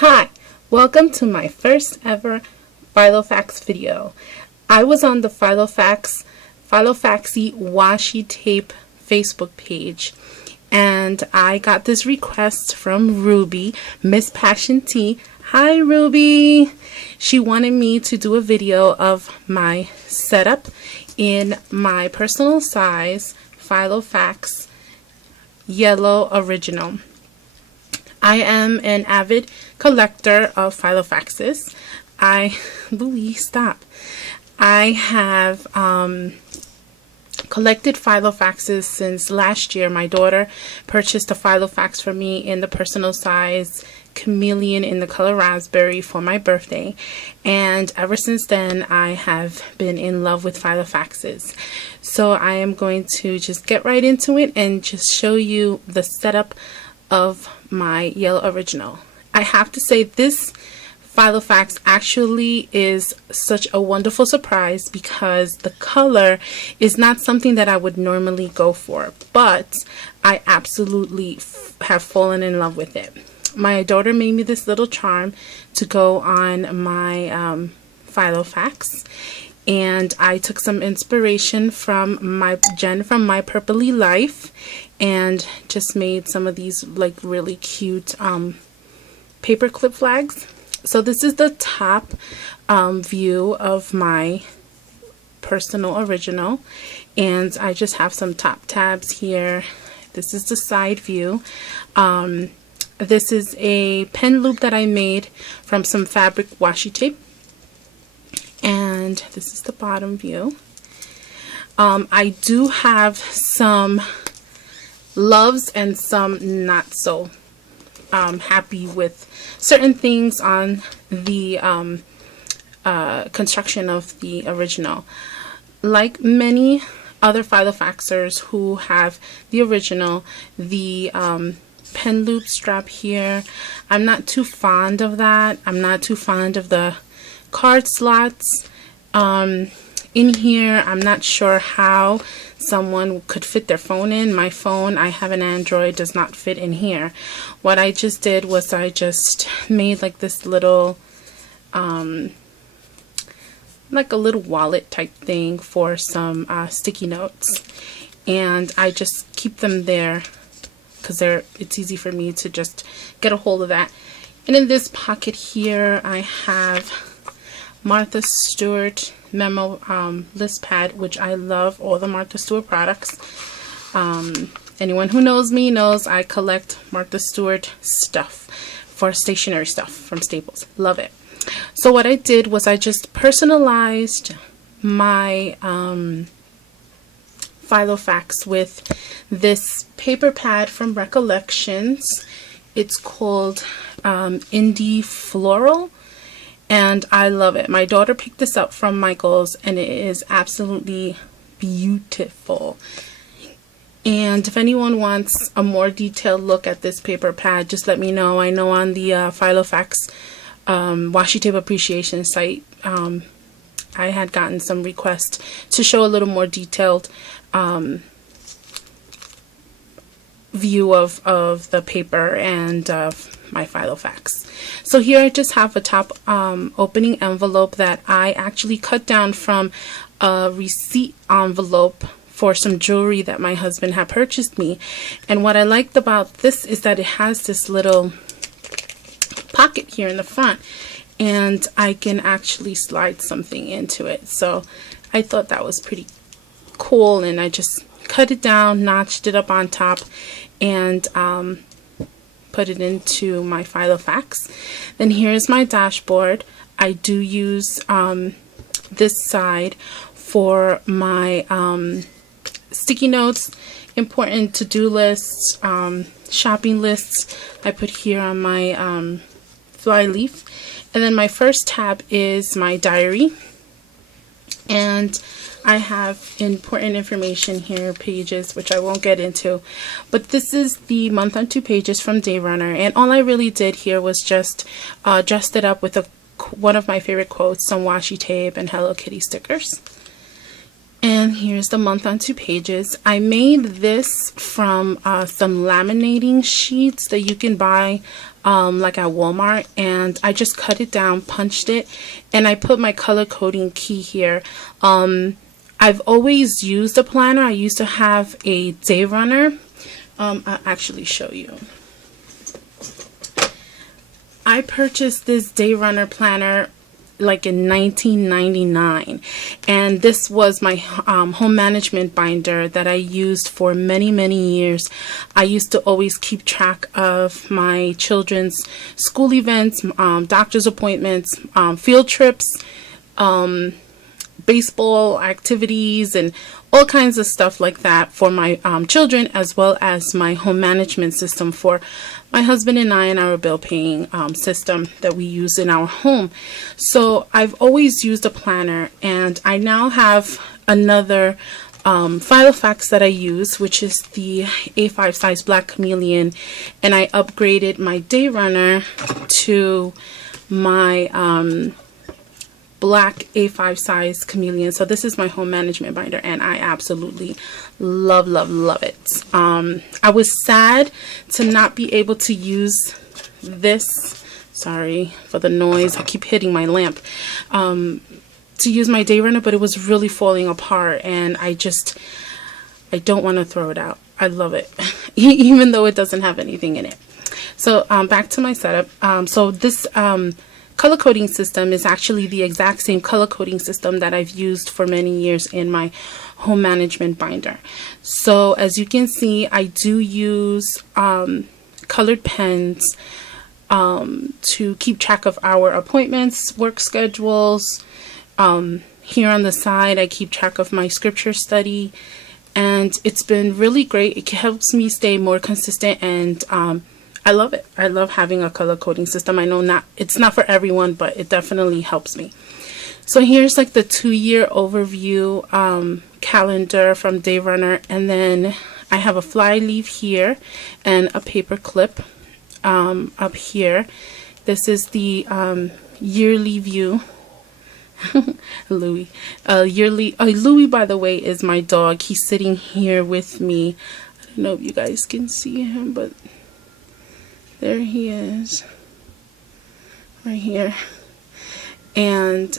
Hi, welcome to my first ever Filofax video. I was on the Filofaxy washi tape Facebook page, and I got this request from Ruby, Miss Passion Tea. Hi Ruby! She wanted me to do a video of my setup in my personal size Filofax Yellow Original. I am an avid collector of Filofaxes. I have collected Filofaxes since last year. My daughter purchased a Filofax for me in the personal size chameleon in the color raspberry for my birthday, and ever since then I have been in love with Filofaxes. So I am going to just get right into it and just show you the setup of my Yellow Original. I have to say, this Filofax actually is such a wonderful surprise because the color is not something that I would normally go for, but I absolutely have fallen in love with it. My daughter made me this little charm to go on my Filofax, and I took some inspiration from Jen from My Purpley Life and just made some of these like really cute paper clip flags. So this is the top view of my personal original, and I just have some top tabs here. This is the side view. This is a pen loop that I made from some fabric washi tape, and this is the bottom view. I do have some loves and some not so happy with certain things on the construction of the original. Like many other Filofaxers who have the original, the pen loop strap here, I'm not too fond of that. I'm not too fond of the card slots in here. I'm not sure how someone could fit their phone in. My phone, I have an Android, does not fit in here. What I just did was I just made like this little like a little wallet type thing for some sticky notes, and I just keep them there because it's easy for me to just get a hold of that. And in this pocket here I have Martha Stewart memo list pad, which I love all the Martha Stewart products. Anyone who knows me knows I collect Martha Stewart stuff for stationery stuff from Staples. Love it. So what I did was I just personalized my Filofax with this paper pad from Recollections. It's called Indie Floral, and I love it. My daughter picked this up from Michael's, and it is absolutely beautiful. And if anyone wants a more detailed look at this paper pad, just let me know. I know on the Filofax washi tape appreciation site, I had gotten some requests to show a little more detailed view of the paper and my Filofax. So here I just have a top opening envelope that I actually cut down from a receipt envelope for some jewelry that my husband had purchased me. And what I liked about this is that it has this little pocket here in the front, and I can actually slide something into it. So I thought that was pretty cool, and I just cut it down, notched it up on top, and put it into my Filofax. Then here's my dashboard. I do use this side for my sticky notes, important to-do lists, shopping lists. I put here on my fly leaf. And then my first tab is my diary, and I have important information here, pages, which I won't get into, but this is the month on 2 pages from Day Runner, and all I really did here was just dressed it up with one of my favorite quotes, some washi tape, and Hello Kitty stickers. And here's the month on 2 pages. I made this from some laminating sheets that you can buy like at Walmart, and I just cut it down, punched it, and I put my color coding key here. I've always used a planner. I used to have a day runner. I'll actually show you. I purchased this day runner planner like in 1999, and this was my home management binder that I used for many years. I used to always keep track of my children's school events, doctor's appointments, field trips, baseball activities, and all kinds of stuff like that for my children, as well as my home management system for my husband and I, and our bill paying system that we use in our home. So I've always used a planner, and I now have another Filofax that I use, which is the A5 size Black Chameleon, and I upgraded my day runner to my black A5 size Chameleon. So this is my home management binder, and I absolutely love it. I was sad to not be able to use this, sorry for the noise, I keep hitting my lamp, to use my day runner, but it was really falling apart, and I don't want to throw it out. I love it even though it doesn't have anything in it. So back to my setup. So this color coding system is actually the exact same color coding system that I've used for many years in my home management binder. So as you can see, I do use colored pens to keep track of our appointments, work schedules. Here on the side, I keep track of my scripture study, and it's been really great. It helps me stay more consistent, and I love it. I love having a color coding system. I know it's not for everyone, but it definitely helps me. So here's like the 2-year overview calendar from Day Runner, and then I have a fly leaf here and a paper clip up here. This is the yearly view. Louis. Louis, by the way, is my dog. He's sitting here with me. I don't know if you guys can see him, but there he is, right here. And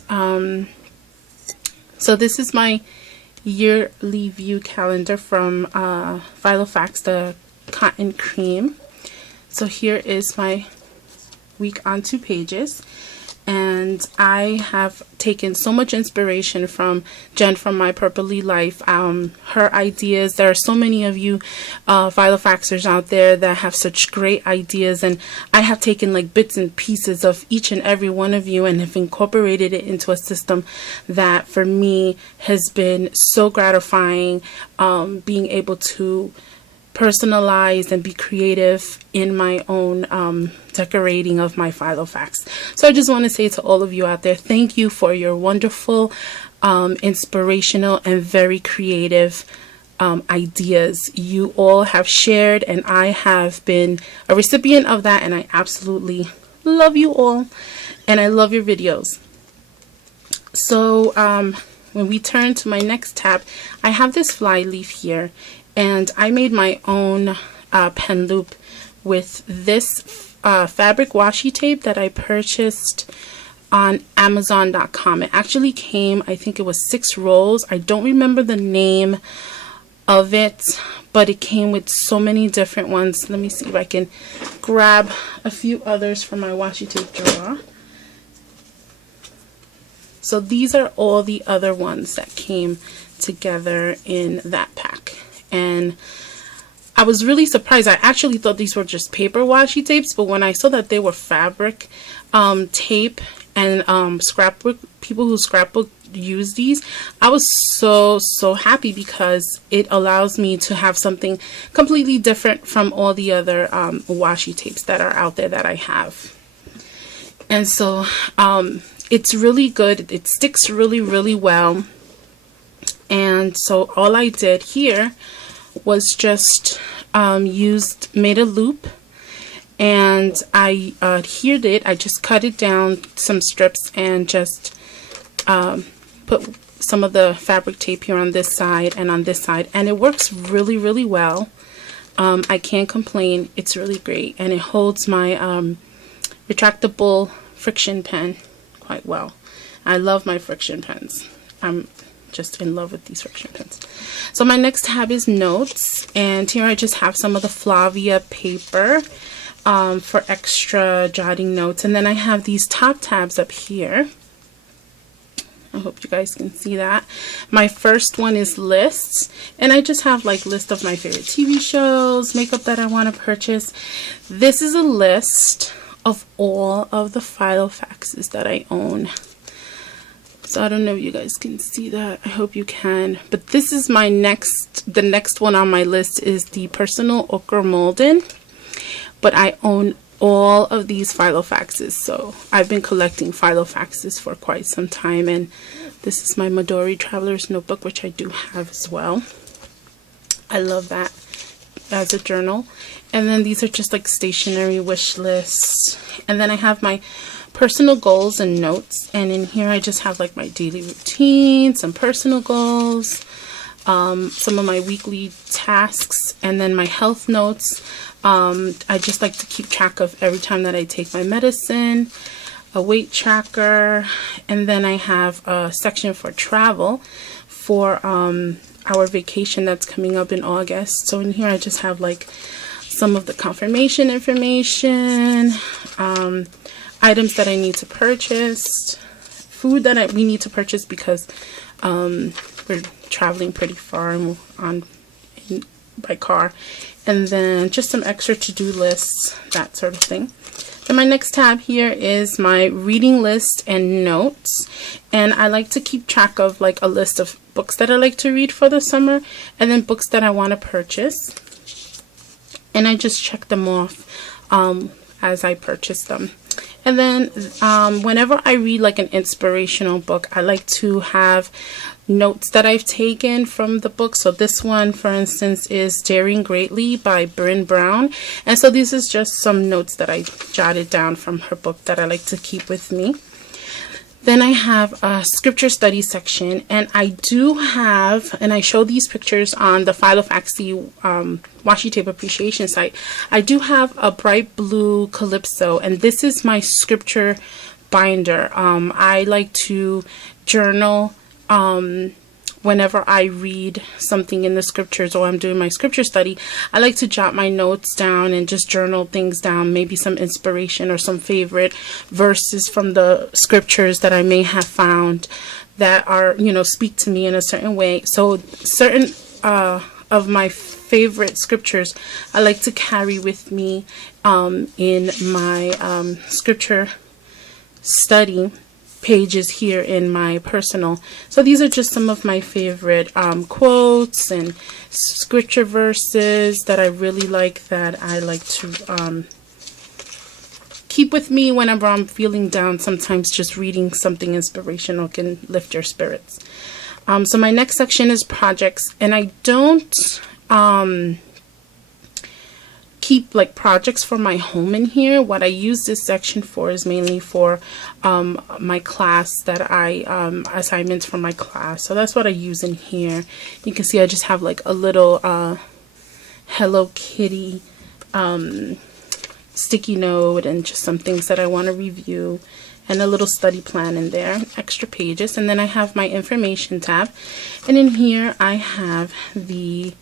so this is my yearly view calendar from Filofax, the cotton cream. So here is my week on 2 pages. And I have taken so much inspiration from Jen from My Purpley Life, her ideas. There are so many of you Filofaxers out there that have such great ideas, and I have taken like bits and pieces of each and every one of you and have incorporated it into a system that for me has been so gratifying, being able to personalize and be creative in my own decorating of my Filofax. So I just want to say to all of you out there, thank you for your wonderful, inspirational, and very creative ideas you all have shared, and I have been a recipient of that, and I absolutely love you all, and I love your videos. So when we turn to my next tab, I have this fly leaf here, and I made my own pen loop with this fabric washi tape that I purchased on Amazon.com. It actually came, I think it was 6 rolls. I don't remember the name of it, but it came with so many different ones. Let me see if I can grab a few others from my washi tape drawer. So these are all the other ones that came together in that pack. And I was really surprised. I actually thought these were just paper washi tapes, but when I saw that they were fabric tape and scrapbook, people who scrapbook use these, I was so happy, because it allows me to have something completely different from all the other washi tapes that are out there that I have. And so it's really good. It sticks really well. And so all I did here was just made a loop, and I adhered it. I just cut it down some strips and just put some of the fabric tape here on this side and on this side, and it works really, really well. I can't complain. It's really great, and it holds my retractable friction pen quite well. I love my friction pens. I'm just in love with these friction pens. So my next tab is notes, and here I just have some of the Flavia paper for extra jotting notes, and then I have these top tabs up here. I hope you guys can see that. My first one is lists, and I just have like list of my favorite TV shows, makeup that I want to purchase. This is a list of all of the Filofaxes that I own. So I don't know if you guys can see that. I hope you can. But this is my the next one on my list is the Personal Ochre Molden. But I own all of these Filofaxes, so I've been collecting Filofaxes for quite some time, and this is my Midori Traveler's Notebook, which I do have as well. I love that as a journal. And then these are just like stationery wish lists, and then I have my personal goals and notes, and in here I just have like my daily routine, some personal goals, some of my weekly tasks, and then my health notes. I just like to keep track of every time that I take my medicine, a weight tracker, and then I have a section for travel for our vacation that's coming up in August. So in here I just have like some of the confirmation information, items that I need to purchase, food that we need to purchase because we're traveling pretty far by car, and then just some extra to-do lists, that sort of thing. Then my next tab here is my reading list and notes, and I like to keep track of like a list of books that I like to read for the summer, and then books that I want to purchase, and I just check them off as I purchase them. And then whenever I read like an inspirational book, I like to have notes that I've taken from the book. So this one, for instance, is Daring Greatly by Bryn Brown. And so this is just some notes that I jotted down from her book that I like to keep with me. Then I have a scripture study section, and I do have, and I show these pictures on the Filofax washi tape appreciation site. I do have a bright blue Calypso, and this is my scripture binder. I like to journal whenever I read something in the scriptures or I'm doing my scripture study. I like to jot my notes down and just journal things down, maybe some inspiration or some favorite verses from the scriptures that I may have found that are, you know, speak to me in a certain way. So certain of my favorite scriptures I like to carry with me in my scripture study pages here in my personal. So these are just some of my favorite quotes and scripture verses that I really like, that I like to keep with me whenever I'm feeling down. Sometimes just reading something inspirational can lift your spirits. So my next section is projects, and I don't keep like projects for my home in here. What I use this section for is mainly for my class that I assignments for my class. So that's what I use in here. You can see I just have like a little Hello Kitty sticky note and just some things that I want to review, and a little study plan in there, extra pages. And then I have my information tab, and in here I have the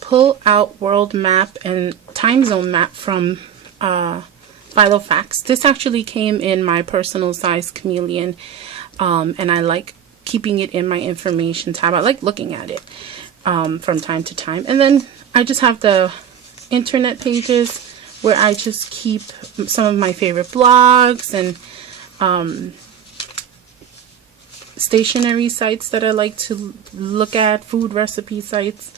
pull out world map and time zone map from Filofax. This actually came in my personal size chameleon, and I like keeping it in my information tab. I like looking at it from time to time. And then I just have the internet pages where I just keep some of my favorite blogs and stationery sites that I like to look at, food recipe sites.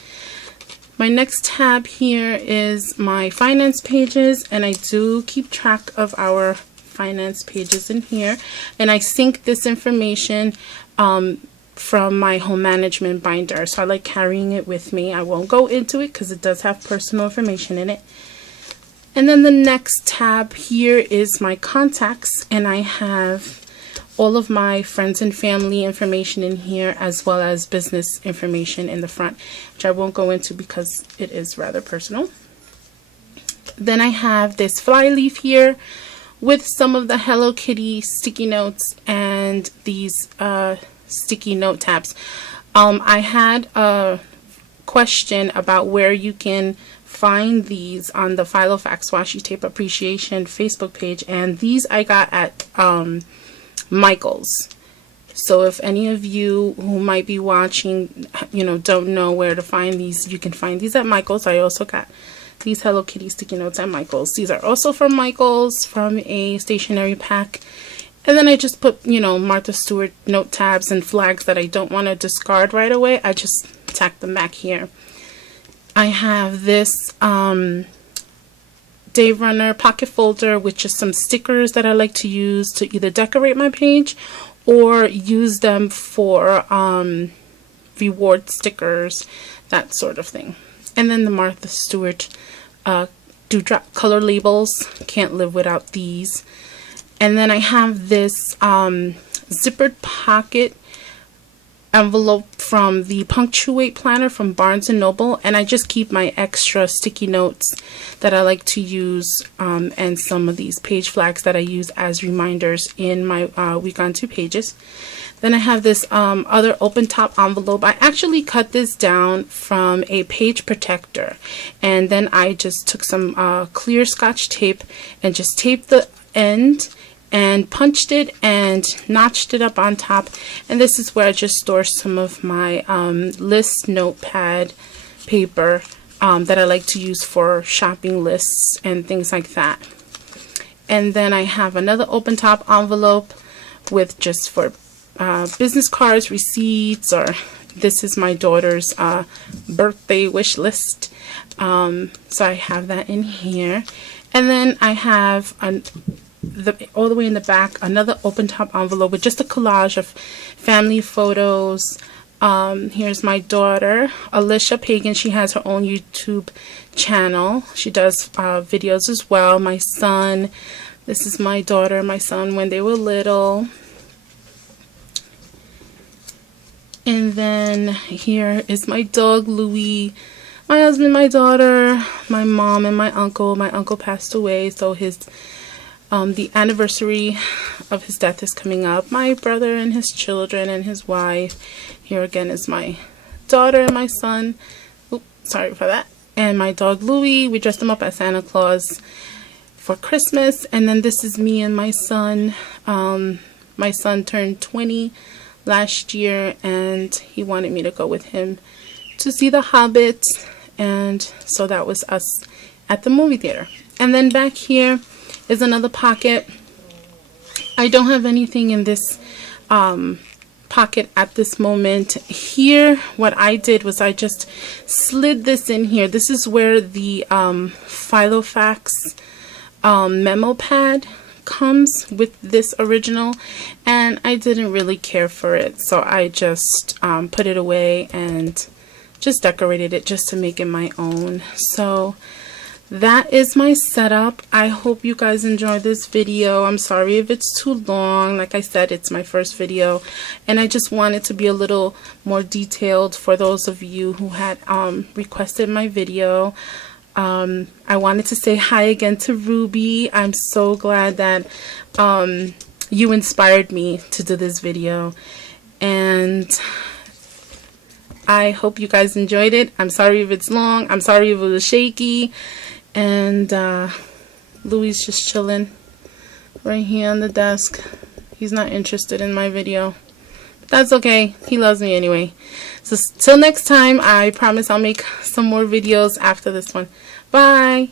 My next tab here is my finance pages, and I do keep track of our finance pages in here, and I sync this information from my home management binder, so I like carrying it with me. I won't go into it because it does have personal information in it. And then the next tab here is my contacts, and I have all of my friends and family information in here, as well as business information in the front, which I won't go into because it is rather personal. Then I have this fly leaf here with some of the Hello Kitty sticky notes and these sticky note tabs. I had a question about where you can find these on the Filofax Washi Tape Appreciation Facebook page, and these I got at Michael's. So if any of you who might be watching, don't know where to find these, you can find these at Michael's. I also got these Hello Kitty sticky notes at Michael's. These are also from Michael's, from a stationery pack. And then I just put, Martha Stewart note tabs and flags that I don't want to discard right away. I just tack them back here. I have this Dave Runner pocket folder with just some stickers that I like to use to either decorate my page or use them for reward stickers, that sort of thing. And then the Martha Stewart dewdrop color labels. Can't live without these. And then I have this zippered pocket envelope from the Punctuate Planner from Barnes & Noble, and I just keep my extra sticky notes that I like to use and some of these page flags that I use as reminders in my week on 2 pages. Then I have this other open top envelope. I actually cut this down from a page protector, and then I just took some clear Scotch tape and just taped the end and punched it and notched it up on top. And this is where I just store some of my list notepad paper that I like to use for shopping lists and things like that. And then I have another open top envelope with just for business cards, receipts, or this is my daughter's birthday wish list. So I have that in here. And then I have all the way in the back another open top envelope with just a collage of family photos. Here's my daughter, Alicia Pagan. She has her own YouTube channel. She does videos as well. My son, this is my daughter and my son when they were little. And then here is my dog Louie, my husband, my daughter, my mom, and my uncle. My uncle passed away, so his the anniversary of his death is coming up. My brother and his children and his wife. Here again is my daughter and my son. Oops, sorry for that. And my dog Louie. We dressed him up as Santa Claus for Christmas. And then this is me and my son. My son turned 20 last year, and he wanted me to go with him to see The Hobbit, and so that was us at the movie theater. And then back here is another pocket. I don't have anything in this pocket at this moment. Here what I did was I just slid this in here. This is where the Filofax memo pad comes with this original, and I didn't really care for it, so I just put it away and just decorated it just to make it my own. So that is my setup. I hope you guys enjoyed this video. I'm sorry if it's too long. Like I said, it's my first video, and I just wanted to be a little more detailed for those of you who had requested my video. I wanted to say hi again to Ruby. I'm so glad that you inspired me to do this video, and I hope you guys enjoyed it. I'm sorry if it's long. I'm sorry if it was shaky. And Louis just chilling right here on the desk. He's not interested in my video. That's okay. He loves me anyway. So till next time, I promise I'll make some more videos after this one. Bye.